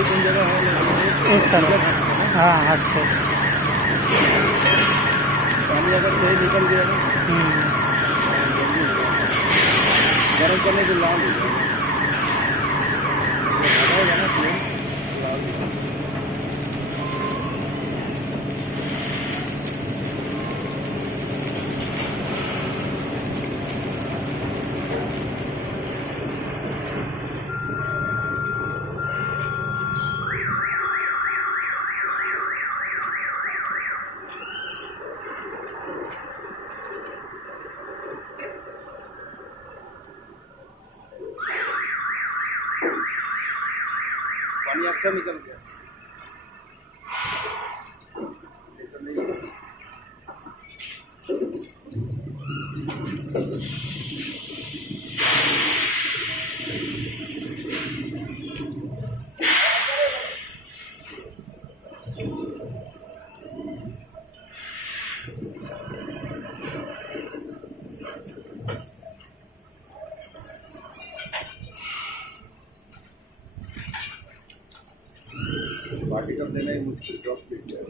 इस तरह, हाँ हाथ से पानी अगर सही निकल गया ना गर्म करने से लाल हो जाएगा, हटाएगा ना फ्लेम लाल हो जाएगा। पानी अच्छा निकल गया। बाकी कर देना ही मुझसे जॉब फिट है।